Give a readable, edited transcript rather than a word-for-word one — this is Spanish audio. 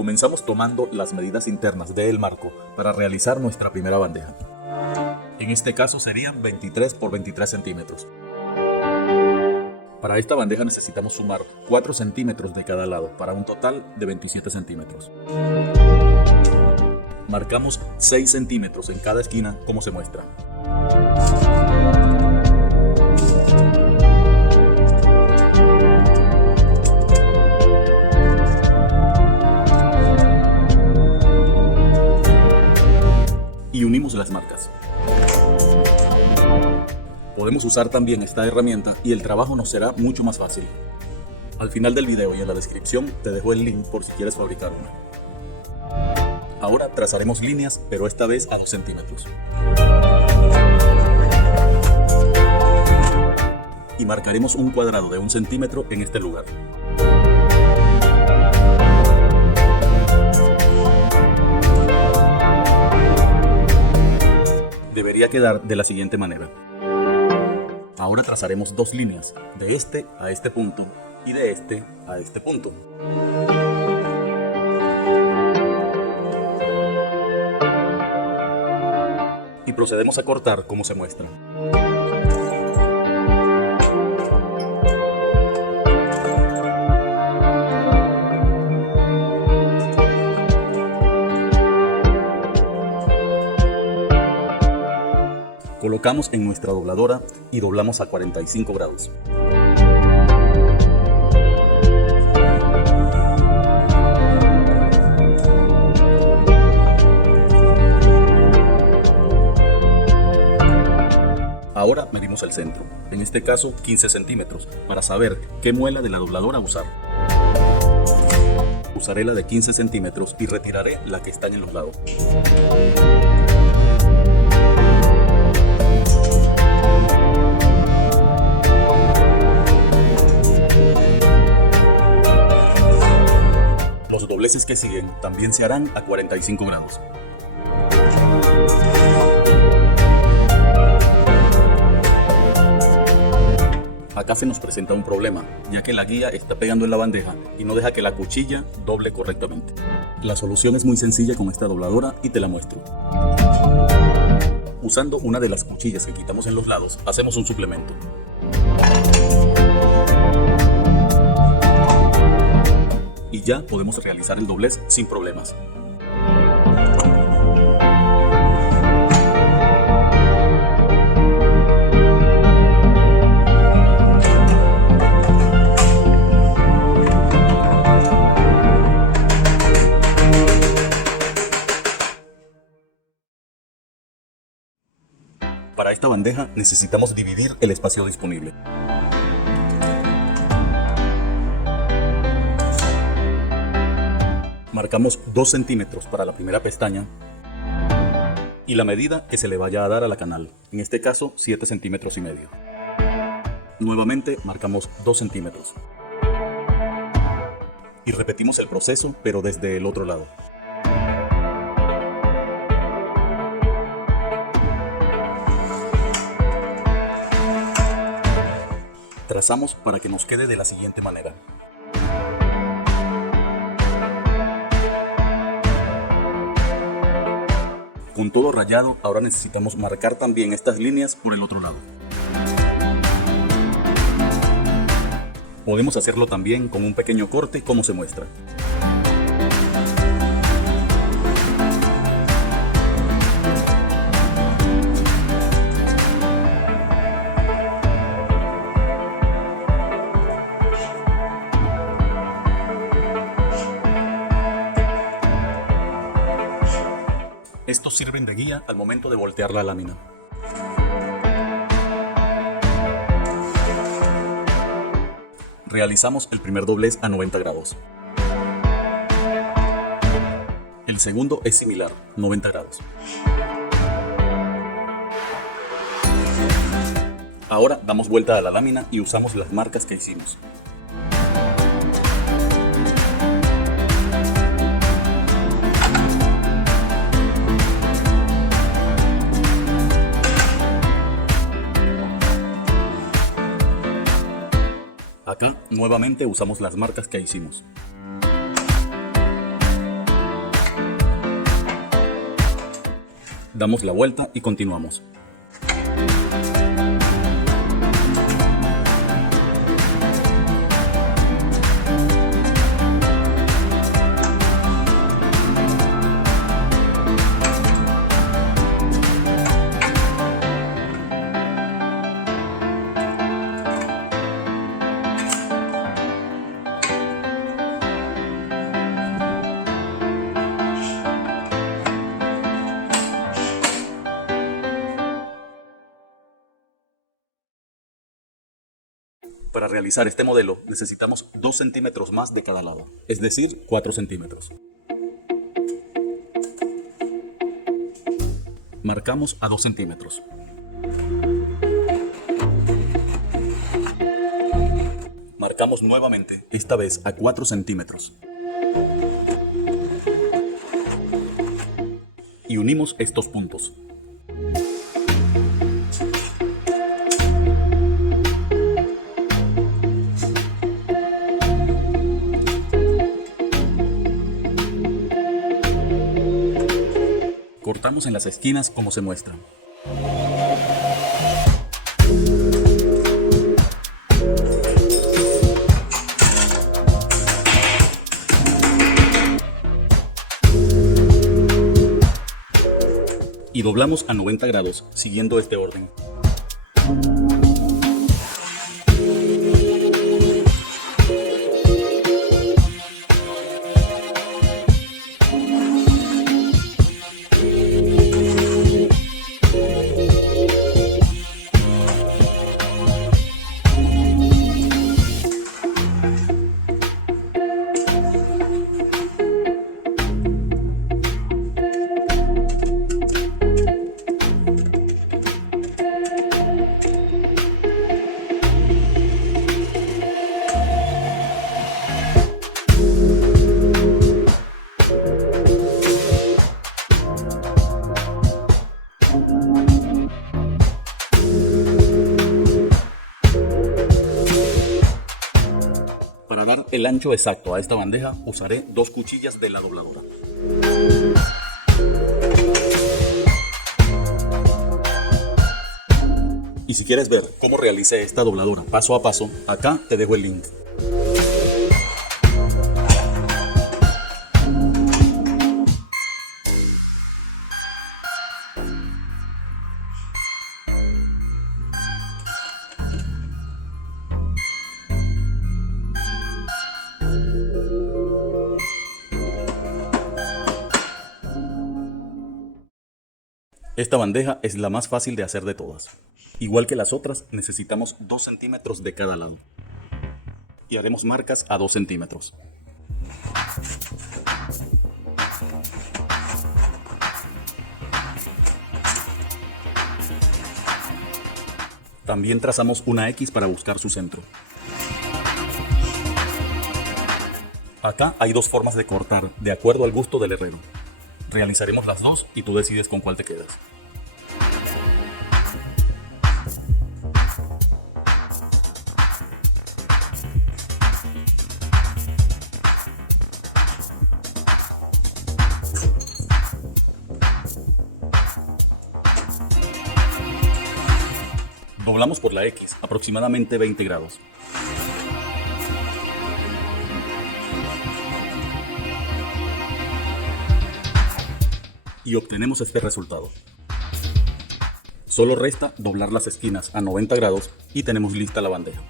Comenzamos tomando las medidas internas del marco para realizar nuestra primera bandeja. En este caso serían 23 por 23 centímetros. Para esta bandeja necesitamos sumar 4 centímetros de cada lado para un total de 27 centímetros. Marcamos 6 centímetros en cada esquina como se muestra. Y unimos las marcas. Podemos usar también esta herramienta y el trabajo nos será mucho más fácil. Al final del video y en la descripción te dejo el link por si quieres fabricar una. Ahora trazaremos líneas, pero esta vez a 2 centímetros. Y marcaremos un cuadrado de 1 centímetro en este lugar. Debería quedar de la siguiente manera. Ahora trazaremos 2 líneas, de este a este punto y de este a este punto. Y procedemos a cortar como se muestra. Colocamos en nuestra dobladora y doblamos a 45 grados. Ahora medimos el centro, en este caso 15 centímetros, para saber qué muela de la dobladora usar. Usaré la de 15 centímetros y retiraré la que está en los lados. Los dobleces que siguen también se harán a 45 grados. Acá se nos presenta un problema, ya que la guía está pegando en la bandeja y no deja que la cuchilla doble correctamente. La solución es muy sencilla con esta dobladora y te la muestro. Usando una de las cuchillas que quitamos en los lados, hacemos un suplemento. Y ya podemos realizar el doblez sin problemas. Para esta bandeja necesitamos dividir el espacio disponible. Marcamos 2 centímetros para la primera pestaña y la medida que se le vaya a dar a la canal, en este caso 7 centímetros y medio. Nuevamente marcamos 2 centímetros y repetimos el proceso pero desde el otro lado. Trazamos para que nos quede de la siguiente manera. Con todo rayado, ahora necesitamos marcar también estas líneas por el otro lado. Podemos hacerlo también con un pequeño corte como se muestra. Estos sirven de guía al momento de voltear la lámina. Realizamos el primer doblez a 90 grados. El segundo es similar, 90 grados. Ahora damos vuelta a la lámina y usamos las marcas que hicimos. Acá nuevamente usamos las marcas que hicimos. Damos la vuelta y continuamos. Para realizar este modelo necesitamos 2 centímetros más de cada lado, es decir, 4 centímetros. Marcamos a 2 centímetros. Marcamos nuevamente, esta vez a 4 centímetros. Y unimos estos puntos. Cortamos en las esquinas como se muestra. Y doblamos a 90 grados siguiendo este orden. Para dar el ancho exacto a esta bandeja, usaré 2 cuchillas de la dobladora. Y si quieres ver cómo realicé esta dobladora paso a paso, acá te dejo el link. Esta bandeja es la más fácil de hacer de todas. Igual que las otras, necesitamos 2 centímetros de cada lado. Y haremos marcas a 2 centímetros. También trazamos una X para buscar su centro. Acá hay 2 formas de cortar, de acuerdo al gusto del herrero. Realizaremos las 2 y tú decides con cuál te quedas. Doblamos por la X, aproximadamente 20 grados. Y obtenemos este resultado. Solo resta doblar las esquinas a 90 grados y tenemos lista la bandeja.